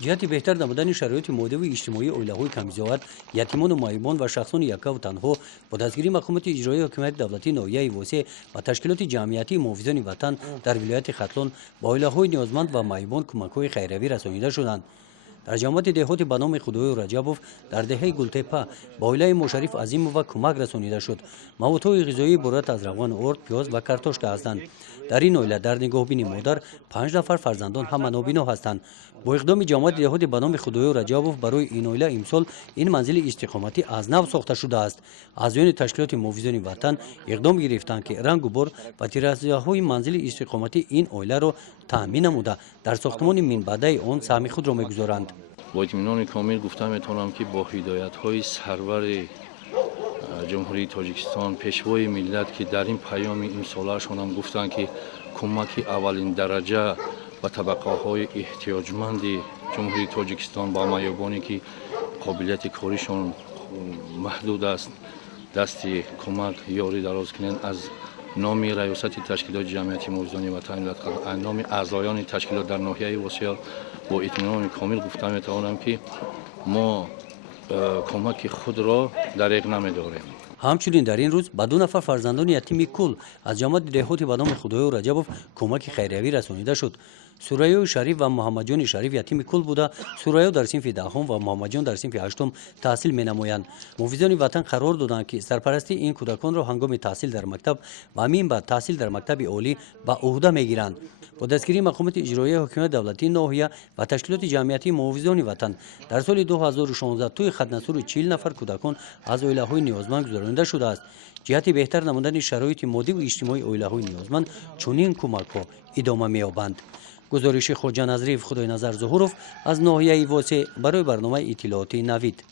جهت بهتر نمودن شرایط مالی و اجتماعی اویله‌های کمی‌زیاد، یتیمان و معیوبان و شخصان یکا و تنها با دستگیری مقامات اجرایی حکومت دولتی ناحیه واسع و تشکیلات جمعیتی محافظان وطن در ولایت ختلون با اویله‌های نیازمند و معیوبان کمک‌های خیریوی رسانیده شدند. در جامعات دهات به نام خدای رجبوف در دهه گلتپه با اویله مشرف عظیم و کمک رسانیده شد. موادهای غذایی عبارت از روغن ارد، پیاز و کارتوشک هستند. در این اویله در نگاهبین مادر 5 نفر فرزندان هم نابینا هستند. با اقدام جامعات دهات به نام خدای رجبوف برای این اویله امسال این منزل استقامتی از نو ساخته شده است. اعضایان تشکیلات محافظان وطن اقدام گرفتند که رنگ و بر و تیرازی‌های منزل استقامتی این اویله را تامین نموده در ساختمان منبعده آن سهم خود را می‌گذارند. با اطمینان کامل گفتم میتونم که با هدایت‌های سرور جمهوری تاجیکستان پیشوای ملت که در این پیام امساله‌شان هم گفتند که کمک اولین درجه به طبقه‌های احتیاجمند جمهوری تاجیکستان با معیوبانی که قابلیت کاریشان محدود است دست کمک یاری دراز کنند. از نام ریاست تشکیلات جمعیتی محافظان وطن نام اعضایان تشکیلات در ناحیه واسع با اطمینان کامل گفتم میتوانم که ما کمک خود را دریغ نمی‌داریم. همچنین در این روز به 2 نفر فرزندان یتیم کل از جماعت دهات به نام خدای رجبوف کمک خیریوی رسانیده شد. سوریا شریف و محمد جان شریف یتیم کل بوده. سوریا در صنف دهم و محمد جان در صنف هشتم تحصیل می‌نمایند. محافظان وطن قرار دادند که سرپرستی این کودکان را هنگام تحصیل در مکتب و همین بعد تحصیل در مکتب عالی به عهده می‌گیرند. با دستگیری مقامات اجرایی حکومت دولتی ناحیه و تشکیلات جمعیتی محافظان وطن در سال 2016 توی خدنسور 40 نفر کودکان از اویله‌های نیازمند گذرانده شده است. جهت بهتر نمودن شرایط مادی و اجتماعی اویله‌های نیازمند چنین کمک‌ها ادامه می‌یابند. گزارش خواجه نظریف خدای نظر ظهورов از ناحیه واسع برای برنامه اطلاعاتی نوید.